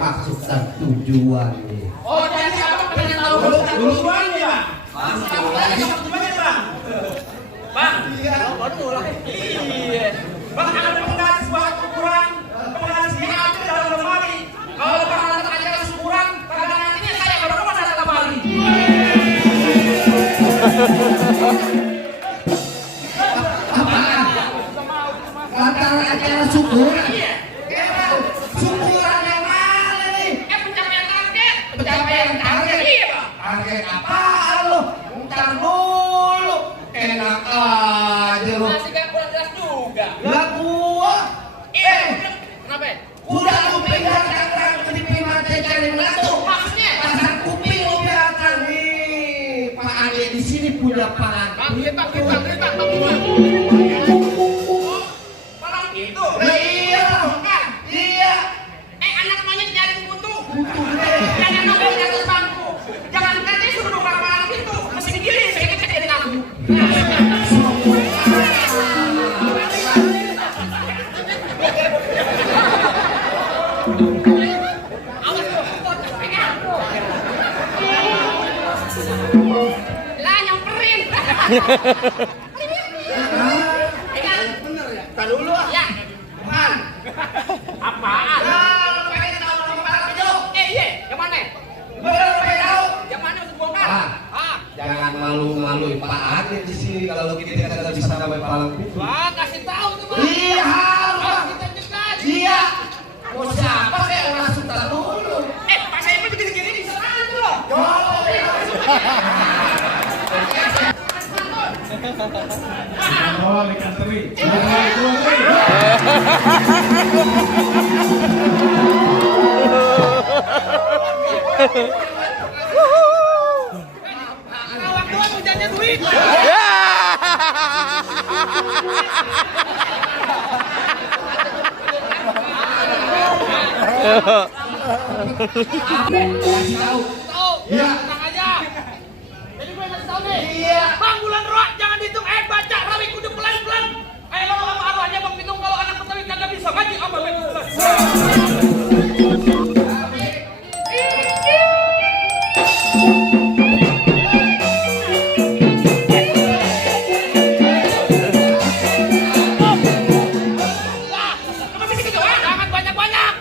Maksud dan tujuan ini. Oh, jadi abang pengen tahu tujuannya, Bang? Tujuannya, Bang? Bang? Iya. Betul. Iya. Bang, ada pengenalan sebuah ukuran, pengenalan siap dalam lemari. Kalau Bang ada ajaran syukuran, pada nantinya saya baru mau ada lemari. Lantaran acara syukuran. Iya. Syukuran yang mana nih? Pencapaian target. Pencapaian target. Iya, Bang. Target apaan lo? Ntar dulu. Enak aja lo. Masih gak kurang jelas juga. Lah gua. Kenapa? Udah lu pegang cakram TV mata cari melatu. Maksudnya? Pasang kuping lu biarkan nih. Pak Ade di sini punya pangan. Bang, Bang. Orang itu. Iya. Iya. Anak monyet nyari buntu. Jangan nongol di atas bangku. Jangan nanti suruh buka palang pintu. Mesti digiling, saya kecek dari aku. Awas tuh, pegang. Lah nyamperin. Pegang. Bener ya? Tar dulu. Ya. Apaan? Apaan? Iya, yang mana? Yang mana untuk bongkar? Jangan malu-maluin Pak Ade di sini kalau kita kagak bisa sampai palang pintu. Wah, kasih tahu tuh, Bang. Iya, Harus kita cegat. iya. Mau siapa kayak langsung tak dulu. Pak saya pun gini-gini di sana tuh loh. Oh, ikan teri. Awak tua hujannya duit. Tahu? Iya. Tenang aja. Jadi gue ngasih tahu nih. Iya. Bang bulan roh jangan dihitung. Baca rawi kudu pelan-pelan. Kalau apa aja Bang hitung kalau anak Betawi kagak bisa ngaji apa pelan. Jangan banyak-banyak.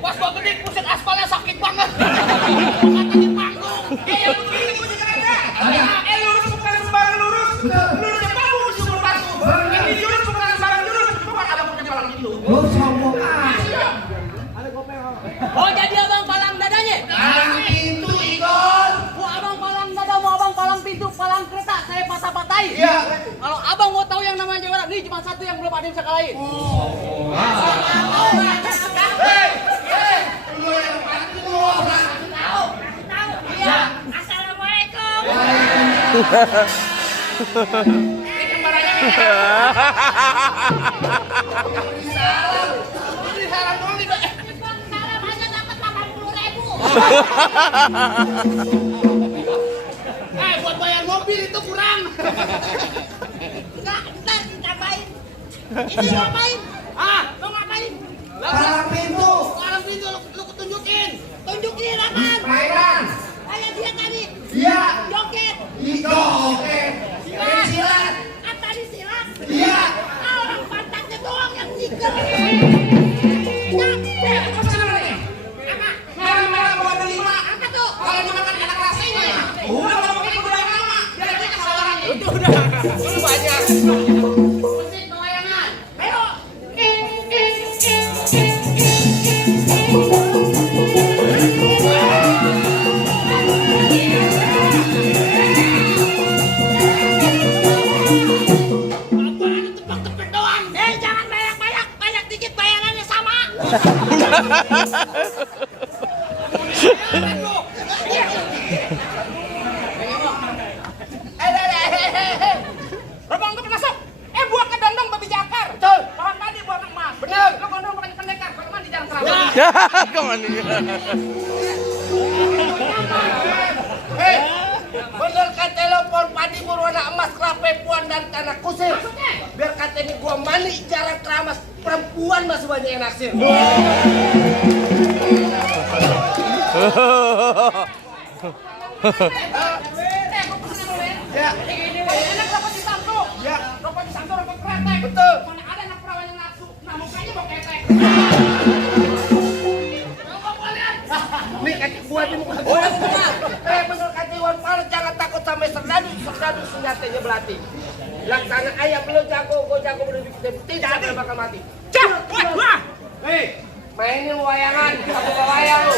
Pas gua gede pusat aspalnya sakit banget. Katanya panggung. Yang begini gua juga ada. Lurus bukan sembarang lurus. Lurus yang bagus sumur batu. Ini jurus bukan sembarang jurus. Cuma ada punya jalan gitu. Oh, sombong ah. Oh, jadi abang palang dadanya? Palang pintu, Igor. Wah, abang palang dada, mau abang palang pintu, palang kereta, saya patah-patahin. Iya. Kalau abang mau tahu yang namanya juara, nih cuma satu yang belum ada yang bisa kalahin. Lu yang paling tua. Tahu. Iya. Assalamualaikum. Ini kembarannya. Salam. Ini salam dulu nih, Pak. Salam aja dapat 80.000. Buat bayar mobil itu kurang. Enggak, ntar ditambahin. Ini lu ngapain? Lu ngapain? Palang pintu. Palang pintu lu tunjukin. Tunjukin apaan? Mainan. Kayak dia tadi. Iya. Joget. Oke. Main silat. Apa di silat? Iya. Orang pantatnya doang yang nyiker. Merah-merah bawa beli 5. Apa tuh? Kalau dimakan enak rasanya. Udah kalau pakai gula lama. Biar dia kesalahan. Udah. Dulu banyak. Musik pelayangan. Ayo. Apaan itu tepek doang? Jangan banyak-banyak. Banyak dikit bayarannya sama. Robong tuh masuk. Buang ke dondong babi jakar. Betul. Pohon padi buang emas. Bener. Lo gondong pakai pendekar. Kalau mandi jangan terawat. Kemana? Bener kan telepon padi berwarna emas, kerape puan dan tanah kusir. Biar kata ini gua mani jarang keramas, perempuan masih banyak yang naksir. Ya. Ini enak rokok di Samsu. Ya. Rokok di Samsu rokok kretek. Betul. Mana ada anak perawan yang nafsu. Nah mukanya mau ketek. Rokok gua lihat. Nih kaki gua di muka gua. Bener kata Iwan Fals, jangan takut sama serdadu senjatanya belati. Laksana ayam lo jago, gua jago berdiri tidak ada bakal mati. Cah, wah. Hei, mainin wayangan, aku bawa wayang lu.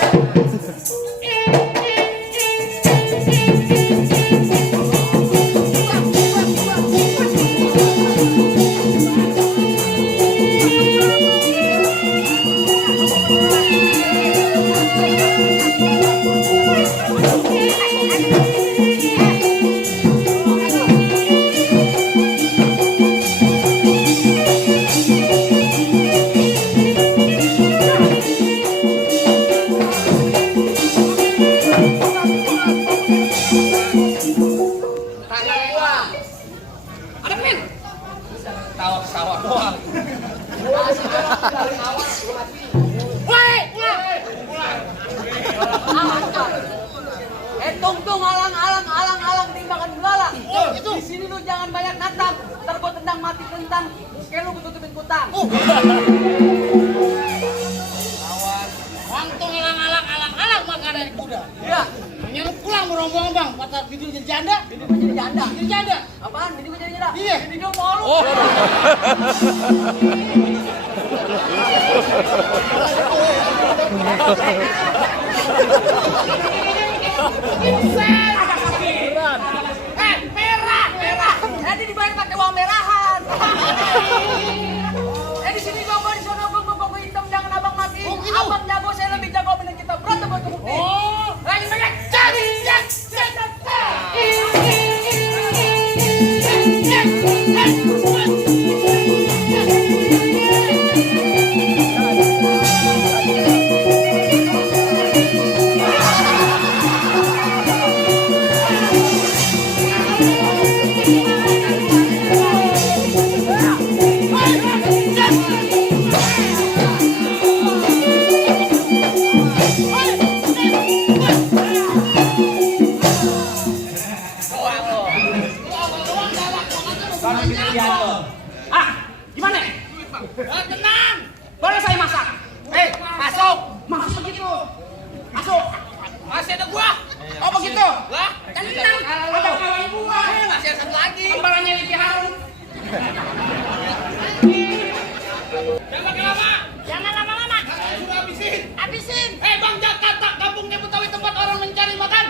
Tangan gua. Ada pin. Tawa doang. Woi, Tung alang timbangan gulala. Di sini lu jangan banyak natap. Ntar gua tendang mati kentang. Kayak lu tutupin kutang. Untung alang-alang maka dari kuda. Iya. Nyeluk pulang merombong bang, patah video jadi janda. Bini gua jadi janda. Jadi janda. Apaan? Bini gua jadi janda? Iya. Bini gua mau lu. Merah. Jadi dibayar pakai uang merahan. Di sini gua di sana gua hitam, jangan abang mati. Abang jago, saya lebih jago menang kita berantem buat bukti. Lagi banyak cari. Gimana? Tenang. Boleh saya masak? Masuk. Masuk begitu. Masuk. Masih ada gua. Oh begitu. Lah, tenang. Ada kawan gua. Masih ada satu lagi. Kembarannya Ricky Harun. Jangan lama. Jangan lama-lama. Sudah Habisin. Bang Jakarta, kampungnya Betawi tempat orang mencari makan.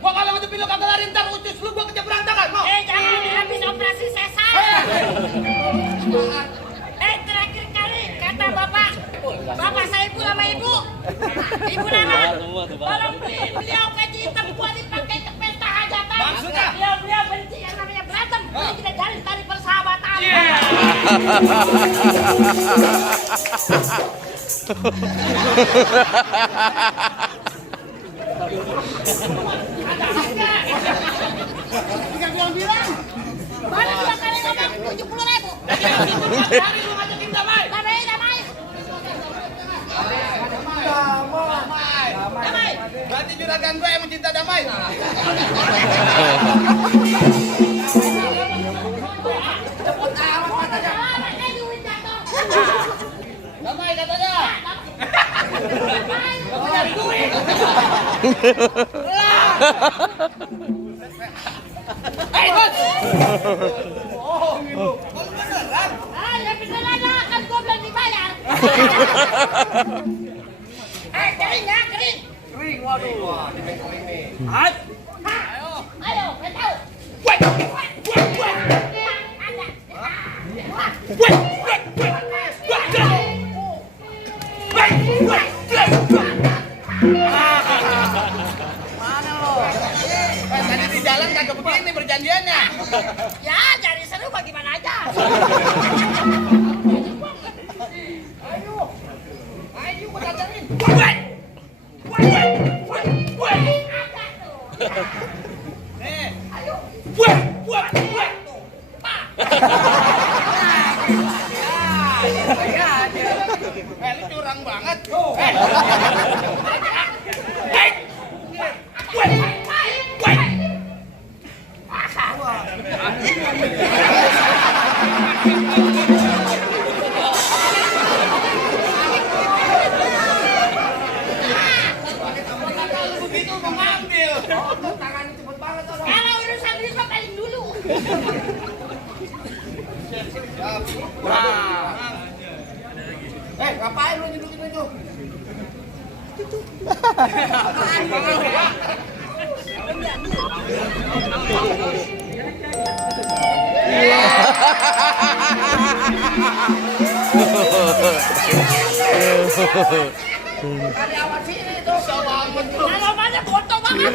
Gua kalau ngejepit lu kagak lari ntar ucus lu gua kerja berantakan. Mau? Jangan habis operasi sesar. Terakhir kali kata bapak saya ibu sama ibu. Ibu Nana, tolong beliau gaji hitam buat dipakai ke pesta hajatan. Maksudnya? Beliau benci yang namanya berantem. Jadi kita cari tali persahabatan. Tiga bilang. Mana 2 kali ngomong 70.000. Hari lu ngajakin damai. Damai. Damai. Berarti juragan gue yang mencinta damai. Damai katanya. Damai duit. Hei, Bos. Ya beneran lah, kan gua belum dibayar. Kering ya, kering. Kering, waduh. Wah, di kering nih. Ayo, tahu. Tadi di jalan kagak begini perjanjiannya. Ya, cari seru bagaimana aja. Ayo, gua datangiin. Lu curang banget. Begitu mengambil. Tangannya cepet banget orang. Kalau urusan risma paling dulu. Ngapain lu nyeduk-nyeduk? Karyawan sini tuh. Kalau mana bodoh banget.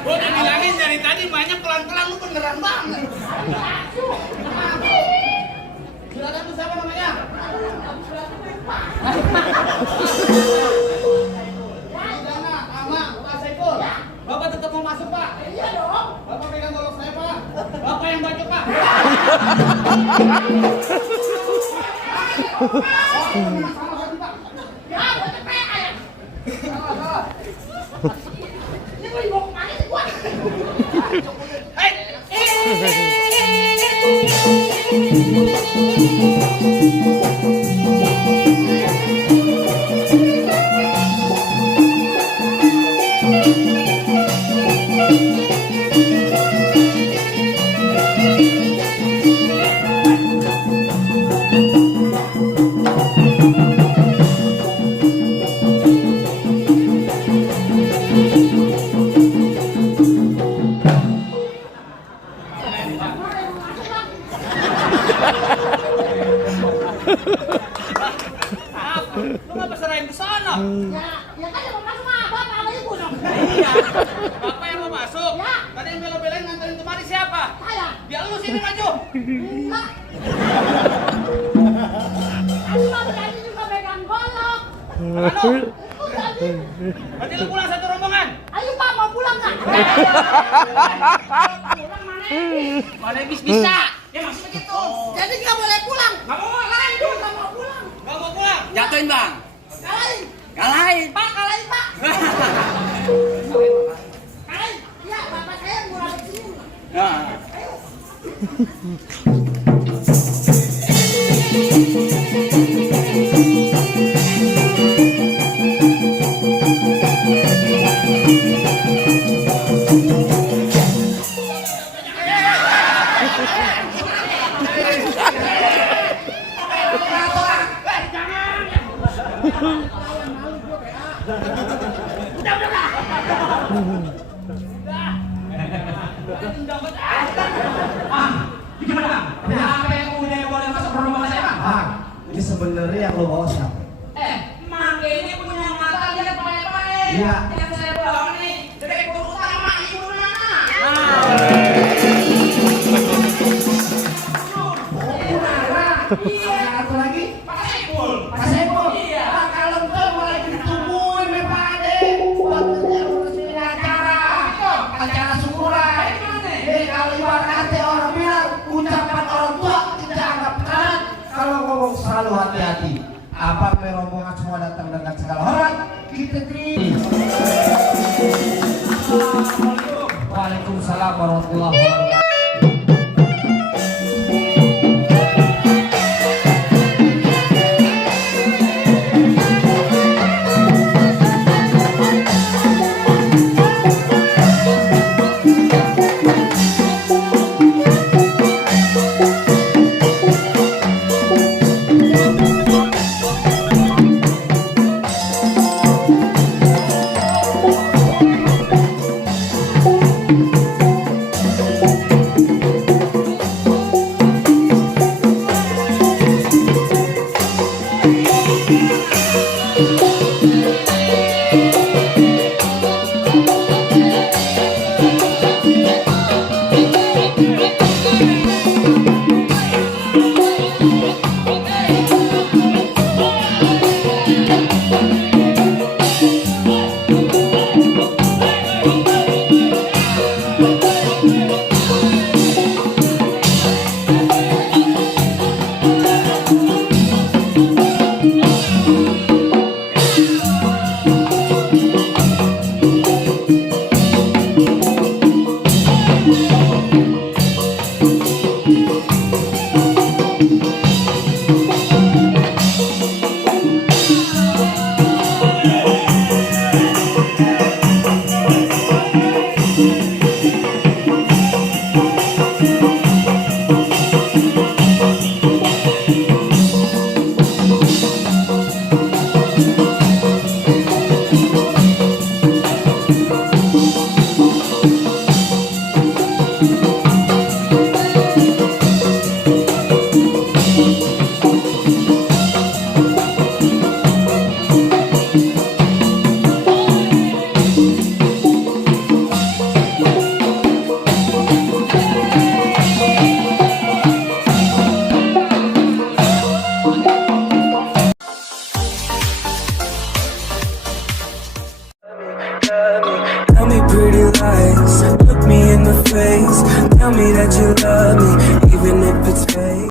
Gua udah bilangin dari tadi banyak pelan-pelan, lu beneran banget. Silakan tuh, siapa namanya? Dana, Ama, Pak Saiful. Bapak tetap mau masuk, Pak? Iya dong. Bapak pegang golok saya, Pak. Bapak yang bacok, Pak. Ya, gua cepet aja. Ini gua dibawa kemana sih gua? Lu ngapa serahin ke sana? Ya kan yang mau masuk mah bapak sama ibu dong. Iya. Bapak yang mau masuk. Ya. Tadi yang bela-belain nganterin kemari siapa? Saya. Ya lu sini maju. Enggak. Aku mau tadi juga pegang golok. Anu, Itu tadi. nanti lu pulang satu rombongan. Ayo Pak, mau pulang nggak? Pulang mana? Mana bisa? Ya maksudnya gitu. Jadi nggak boleh pulang. Nggak mau Lanjut, nggak mau pulang. Nggak mau pulang. Jatuhin bang, Kalahin. kalahin. Pak, kalahin Pak. Kalahin. Ya, bapak saya murah di sini. Nah. Gimana? Siapa yang udah boleh masuk ke rumah saya, Bang? Ini sebenarnya yang lo bawa siapa? Mang ini punya mata lihat baik-baik. Iya. Yang saya bawa nih, direktur utama Ibu Nana. Iya. Satu lagi. Pak Saiful. Pak Saiful. Iya. Pak kalau tuh mulai ditungguin nih Pak Ade. Buat ngurusin acara syukuran. Jadi kalau ibarat orang bilang ucapan orang tua tidak anggap berat. Kalau ngomong selalu hati-hati. Apa rombongan semua datang dengan segala hormat, kita terima. Waalaikumsalam warahmatullahi wabarakatuh. Tell me pretty lies, look me in the face. Tell me that you love